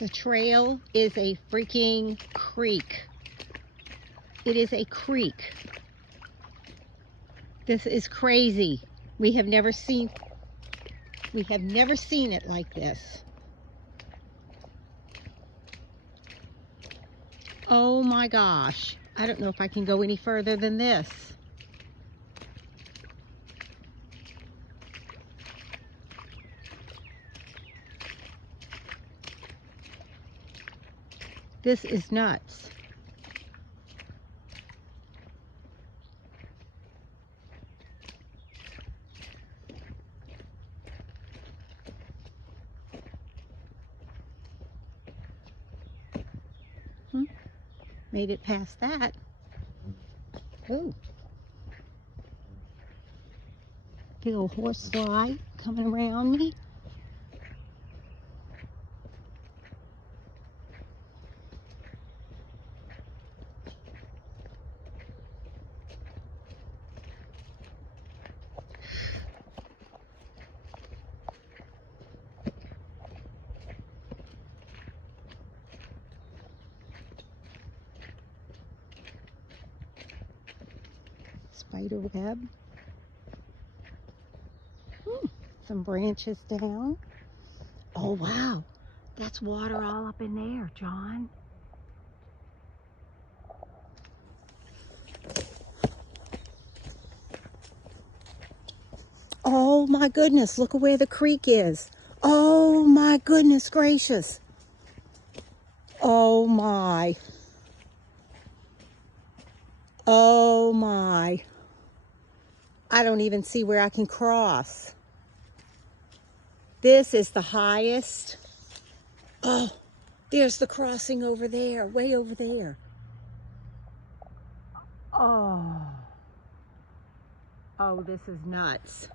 The trail is a freaking creek. It is a creek. This is crazy. We have never seen it like this. Oh my gosh. I don't know if I can go any further than this. This is nuts. Made it past that. Ooh. Big old horse slide coming around me. Spider web. Some branches down. Oh wow, that's water all up in there, John. Oh my goodness, look at where the creek is. Oh my goodness gracious. Oh my. Oh my. I don't even see where I can cross. This is the highest. Oh, there's the crossing over there, way over there. Oh. Oh, this is nuts.